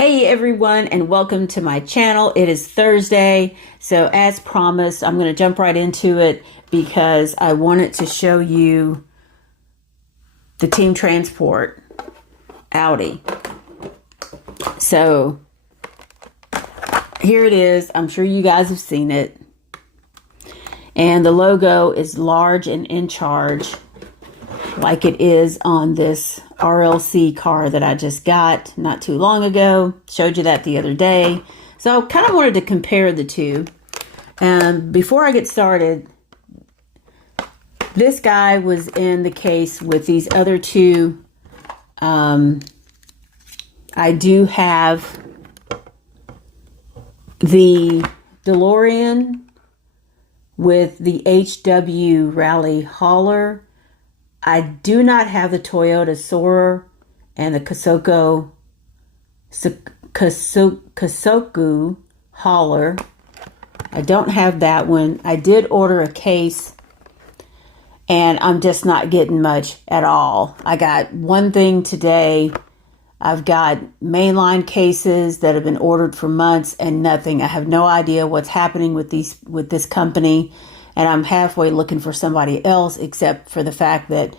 Hey everyone, and welcome to my channel. It is Thursday, so as promised, I'm going to jump right into it because I wanted to show you the Team Transport Audi. So here it is. I'm sure you guys have seen it. And the logo is large and in charge, like it is on this RLC car that I just got not too long ago. Showed you that the other day. So I kind of wanted to compare the two. And before I get started, this guy was in the case with these other two. I do have the DeLorean with the HW Rally hauler. I do not have the Toyota Soarer and the Kasoku hauler. I don't have that one. I did order a case, and I'm just not getting much at all. I got one thing today. I've got mainline cases that have been ordered for months and nothing. I have no idea what's happening with this company. And I'm halfway looking for somebody else, except for the fact that,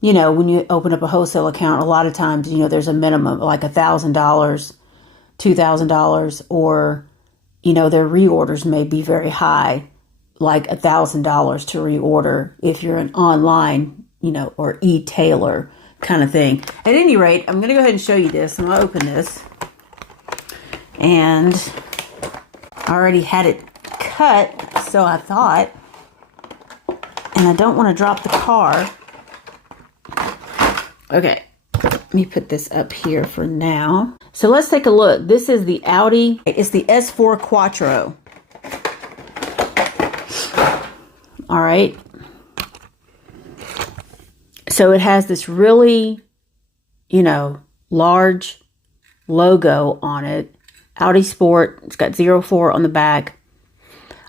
you know, when you open up a wholesale account, a lot of times, you know, there's a minimum like $1,000, $2,000, or, you know, their reorders may be very high, like $1,000 to reorder if you're an online, you know, or e-tailer kind of thing. At any rate, I'm going to go ahead and show you this. I'm going to open this. And I already had it cut, so I thought. And I don't want to drop the car. Okay, let me put this up here for now. So let's take a look. This is the Audi. It's the S4 Quattro. All right. So it has this really, you know, large logo on it. Audi Sport. It's got 04 on the back.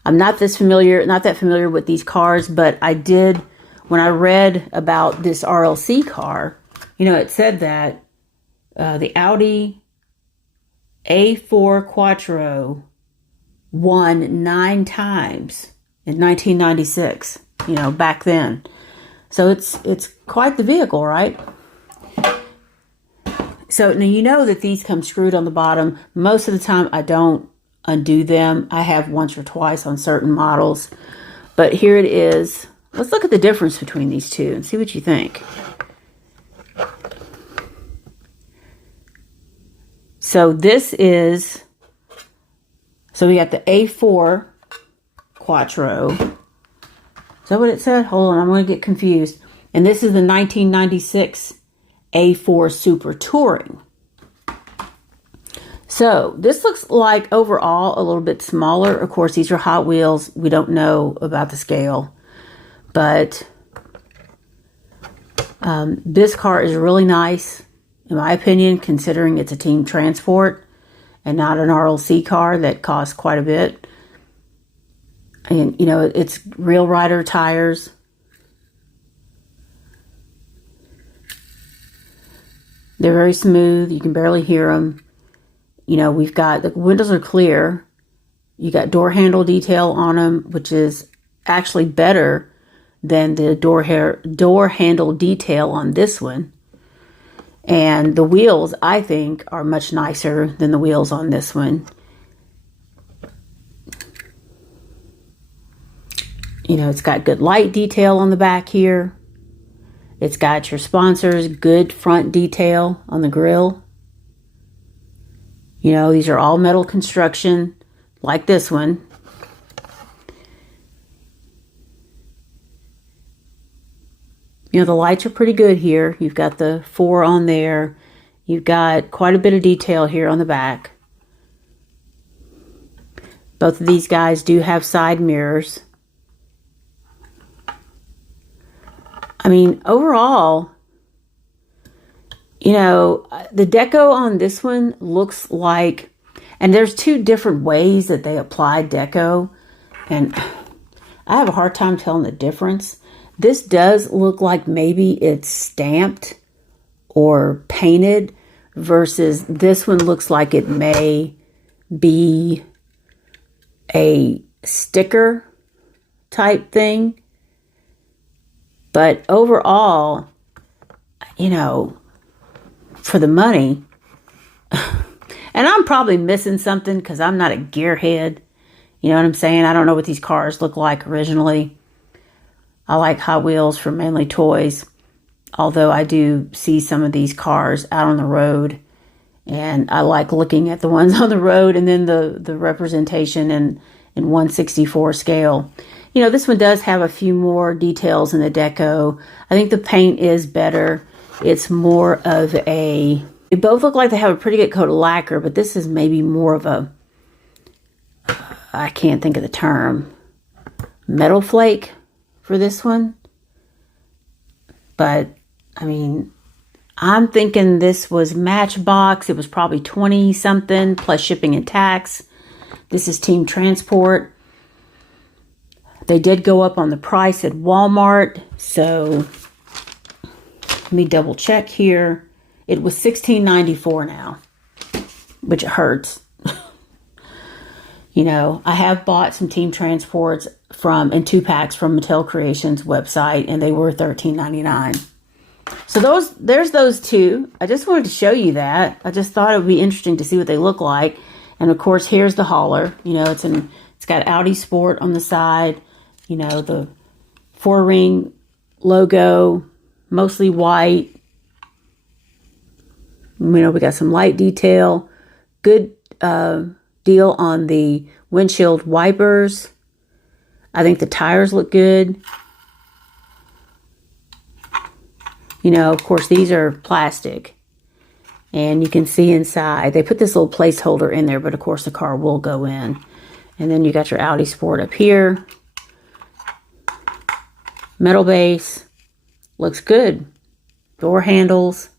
I'm not that familiar with these cars, but I did, when I read about this RLC car, you know, it said that the Audi A4 Quattro won 9 times in 1996, you know, back then. So it's quite the vehicle, right? So now you know that these come screwed on the bottom. Most of the time I don't undo them. I have once or twice on certain models, but here it is. Let's look at the difference between these two and see what you think. So this is, so we got the A4 Quattro. Is that what it said? Hold on, I'm going to get confused. And this is the 1996 A4 Super Touring. So this looks like overall a little bit smaller. Of course, these are Hot Wheels. We don't know about the scale, but this car is really nice, in my opinion, considering it's a Team Transport and not an RLC car that costs quite a bit. And, you know, it's real rider tires. They're very smooth. You can barely hear them. You know, we've got, the windows are clear. You got door handle detail on them, which is actually better than the door handle detail on this one. And the wheels, I think, are much nicer than the wheels on this one. You know, it's got good light detail on the back here. It's got your sponsors, good front detail on the grille. You know, these are all metal construction, like this one. You know, the lights are pretty good here. You've got the 4 on there. You've got quite a bit of detail here on the back. Both of these guys do have side mirrors. I mean, overall, you know, the deco on this one looks like, and there's 2 different ways that they apply deco, and I have a hard time telling the difference. This does look like maybe it's stamped or painted versus this one looks like it may be a sticker type thing. But overall, you know, for the money, and I'm probably missing something because I'm not a gearhead. You know what I'm saying? I don't know what these cars look like originally. I like Hot Wheels for mainly toys, although I do see some of these cars out on the road, and I like looking at the ones on the road and then the representation in 1/64 scale. You know, this one does have a few more details in the deco. I think the paint is better. It's more of a... They both look like they have a pretty good coat of lacquer, but this is maybe more of a... I can't think of the term. Metal flake for this one. But, I mean, I'm thinking this was Matchbox. It was probably 20 something plus shipping and tax. This is Team Transport. They did go up on the price at Walmart, so let me double check here. It was $16.94 now, which hurts. You know, I have bought some Team Transports in 2-packs from Mattel Creations website, and they were $13.99. So there's those two. I just wanted to show you that. I just thought it would be interesting to see what they look like. And of course, here's the hauler. You know, it's got Audi Sport on the side. You know, the 4-ring logo, mostly white. You know, we got some light detail. Good deal on the windshield wipers. I think the tires look good. You know, of course, these are plastic. And you can see inside. They put this little placeholder in there, but of course the car will go in. And then you got your Audi Sport up here. Metal base. Looks good. Door handles.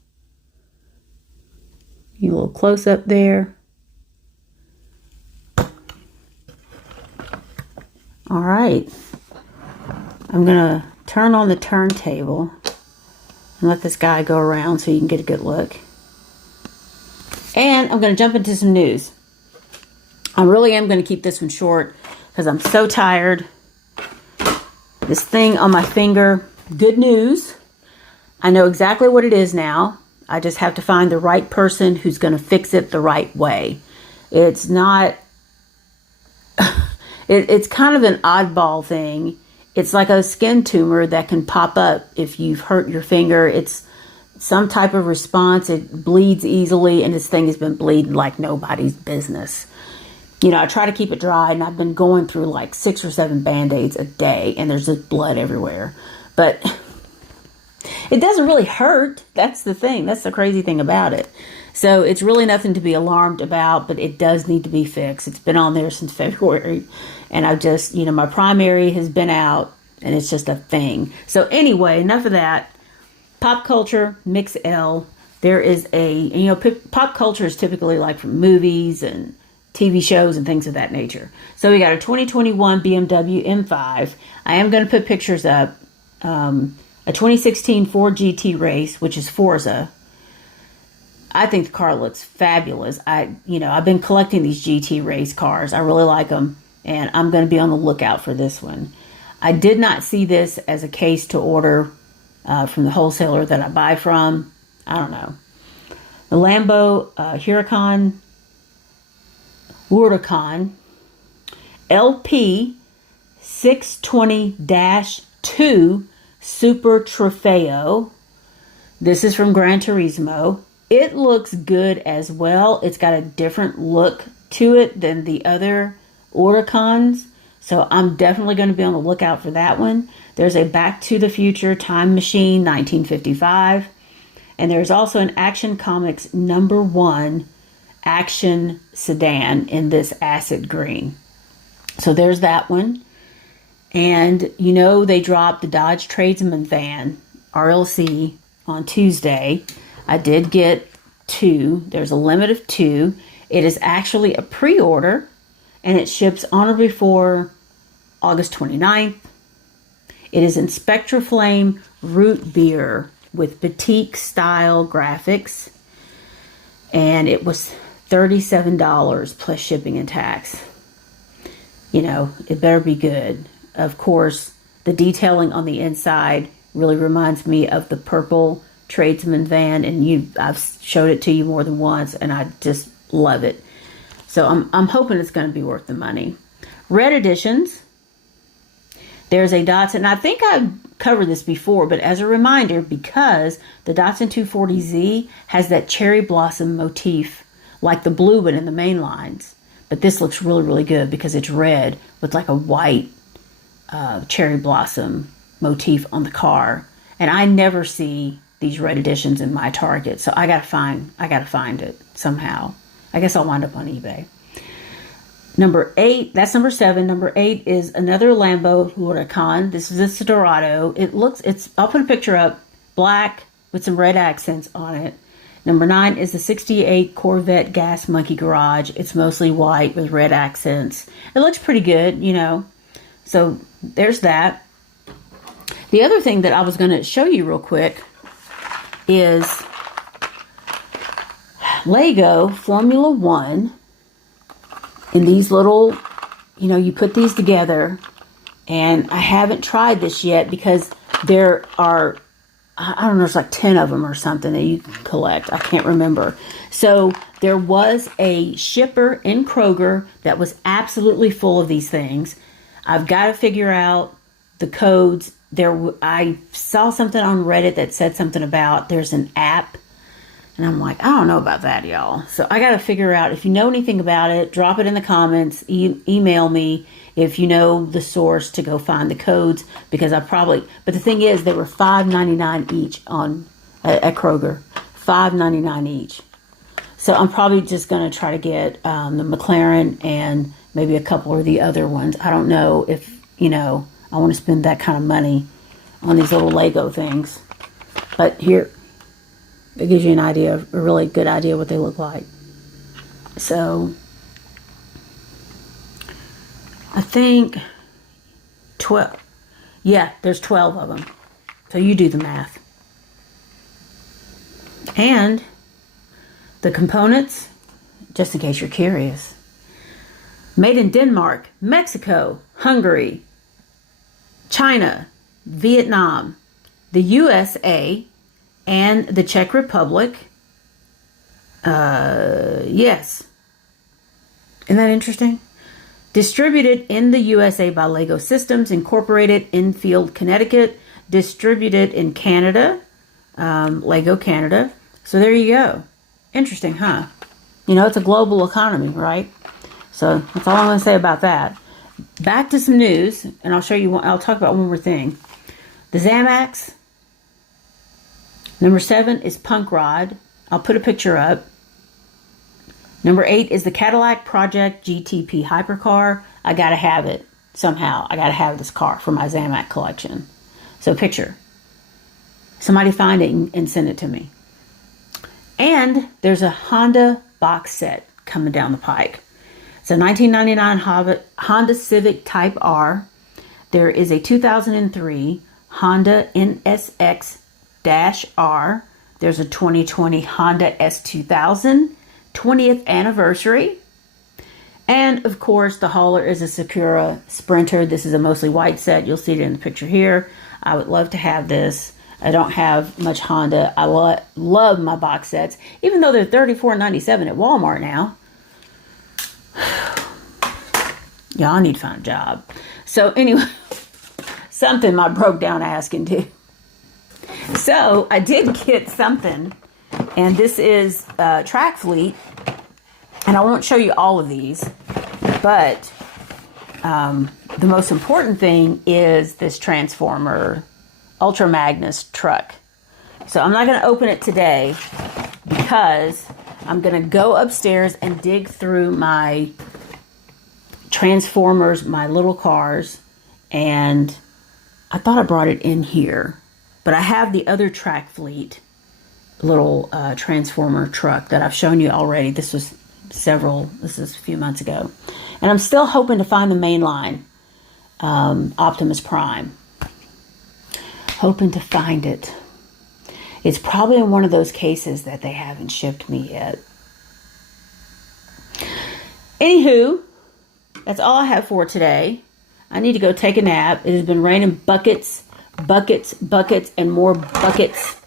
You a little close up there. All right. I'm going to turn on the turntable and let this guy go around so you can get a good look. And I'm going to jump into some news. I really am going to keep this one short because I'm so tired. This thing on my finger, good news. I know exactly what it is now. I just have to find the right person who's going to fix it the right way. It's not... It's kind of an oddball thing. It's like a skin tumor that can pop up if you've hurt your finger. It's some type of response. It bleeds easily, and this thing has been bleeding like nobody's business. You know, I try to keep it dry, and I've been going through like 6 or 7 Band-Aids a day, and there's just blood everywhere. But it doesn't really hurt. That's the thing. That's the crazy thing about it. So it's really nothing to be alarmed about, but it does need to be fixed. It's been on there since February, and I've just, you know, my primary has been out, and it's just a thing. So anyway, enough of that. Pop culture, mix L. There is you know, pop culture is typically like from movies and TV shows and things of that nature. So we got a 2021 BMW M5. I am going to put pictures up. A 2016 Ford GT race, which is Forza. I think the car looks fabulous. I've been collecting these GT race cars. I really like them, and I'm going to be on the lookout for this one. I did not see this as a case to order from the wholesaler that I buy from. I don't know. The Lambo Huracan LP 620-2 Super Trofeo. This is from Gran Turismo. It looks good as well. It's got a different look to it than the other Huracans. So I'm definitely going to be on the lookout for that one. There's a Back to the Future Time Machine 1955. And there's also an Action Comics #1 action sedan in this acid green. So there's that one. And you know, they dropped the Dodge Tradesman van, RLC, on Tuesday. I did get 2. There's a limit of 2. It is actually a pre-order, and it ships on or before August 29th. It is in Spectra Flame root beer with batik style graphics. and it was $37 plus shipping and tax. You know, it better be good. Of course, the detailing on the inside really reminds me of the purple tradesman van, and I've showed it to you more than once, and I just love it. So I'm hoping it's going to be worth the money. Red editions. There's a Datsun, and I think I've covered this before, but as a reminder, because the Datsun 240Z has that cherry blossom motif, like the blue one in the main lines. But this looks really, really good because it's red with like a white cherry blossom motif on the car. And I never see these red editions in my Target, so I gotta find it somehow. I guess I'll wind up on eBay. Number 8, that's number 7. Number 8 is another Lambo Huracan. This is a Silverado. I'll put a picture up, black with some red accents on it. Number 9 is the 68 Corvette Gas Monkey Garage. It's mostly white with red accents. It looks pretty good, you know. So there's that. The other thing that I was going to show you real quick is Lego Formula One. In these little, you know, you put these together, and I haven't tried this yet because there are, I don't know, there's like 10 of them or something that you can collect. I can't remember. So there was a shipper in Kroger that was absolutely full of these things. I've got to figure out the codes. I saw something on Reddit that said something about there's an app. And I'm like, I don't know about that, y'all. So I got to figure out, if you know anything about it, drop it in the comments, email me if you know the source to go find the codes, because but the thing is, they were $5.99 each at Kroger. $5.99 each. So I'm probably just going to try to get the McLaren and maybe a couple of the other ones. I don't know if, you know, I want to spend that kind of money on these little Lego things. But here, it gives you a really good idea what they look like. So, I think 12. Yeah, there's 12 of them. So you do the math. And the components, just in case you're curious. Made in Denmark, Mexico, Hungary, China, Vietnam, the USA, and the Czech Republic. Yes. Isn't that interesting? Distributed in the USA by Lego Systems, Incorporated, Enfield, Connecticut. Distributed in Canada, Lego Canada. So there you go. Interesting, huh? You know, it's a global economy, right? So that's all I'm going to say about that. Back to some news, and I'll talk about one more thing. The Zamax. Number 7 is Punk Rod. I'll put a picture up. Number 8 is the Cadillac Project GTP Hypercar. I gotta have it somehow. I gotta have this car for my Zamac collection. So picture. Somebody find it and send it to me. And there's a Honda box set coming down the pike. It's a 1999 Honda Civic Type R. There is a 2003 Honda NSX-R. There's a 2020 Honda S2000 20th anniversary. And of course, the hauler is a Sakura Sprinter. This is a mostly white set. You'll see it in the picture here. I would love to have this. I don't have much Honda. I love my box sets, even though they're $34.97 at Walmart now. Y'all need to find a job. So anyway, something my broke down ass can do. So I did get something, and this is Track Fleet, and I won't show you all of these, but the most important thing is this Transformer Ultra Magnus truck. So I'm not going to open it today because I'm going to go upstairs and dig through my Transformers, my little cars, and I thought I brought it in here, but I have the other Track Fleet little Transformer truck that I've shown you already. This is a few months ago, and I'm still hoping to find the mainline Optimus Prime. Hoping to find it. It's probably in one of those cases that they haven't shipped me yet. Anywho, that's all I have for today. I need to go take a nap. It has been raining buckets, buckets, buckets, and more buckets.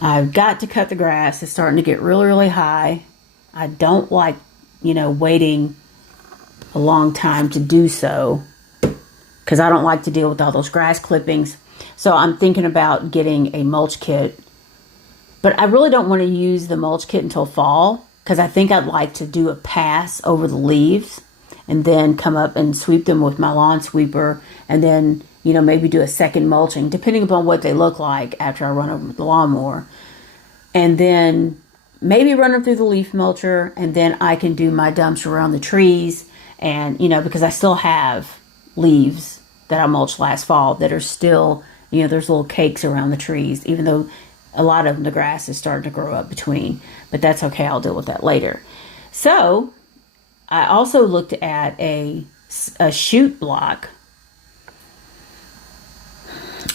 I've got to cut the grass. It's starting to get really, really high. I don't like, waiting a long time to do so because I don't like to deal with all those grass clippings. So I'm thinking about getting a mulch kit. But I really don't want to use the mulch kit until fall because I think I'd like to do a pass over the leaves and then come up and sweep them with my lawn sweeper and then, maybe do a second mulching depending upon what they look like after I run over with the lawnmower. And then maybe run them through the leaf mulcher and then I can do my dumps around the trees and, because I still have leaves that I mulched last fall that are still, there's little cakes around the trees, even though a lot of the grass is starting to grow up between, but that's okay. I'll deal with that later. So I also looked at a chute block,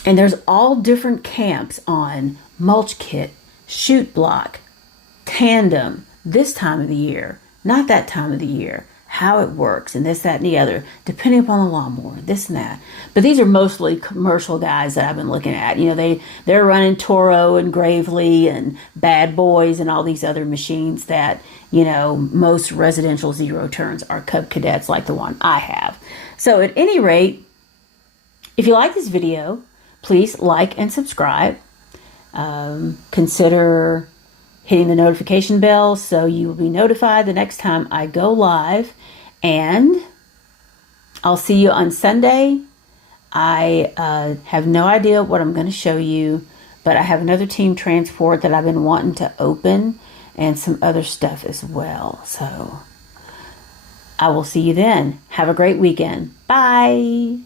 and there's all different camps on mulch kit, chute block, tandem, this time of the year, not that time of the year, how it works, and this, that, and the other, depending upon the lawnmower, this and that. But these are mostly commercial guys that I've been looking at. They're running Toro and Gravely and Bad Boys and all these other machines that, most residential zero turns are Cub Cadets like the one I have. So at any rate, if you like this video, please like and subscribe. Consider hitting the notification bell so you will be notified the next time I go live. And I'll see you on Sunday. I have no idea what I'm going to show you, but I have another team transport that I've been wanting to open and some other stuff as well. So I will see you then. Have a great weekend. Bye.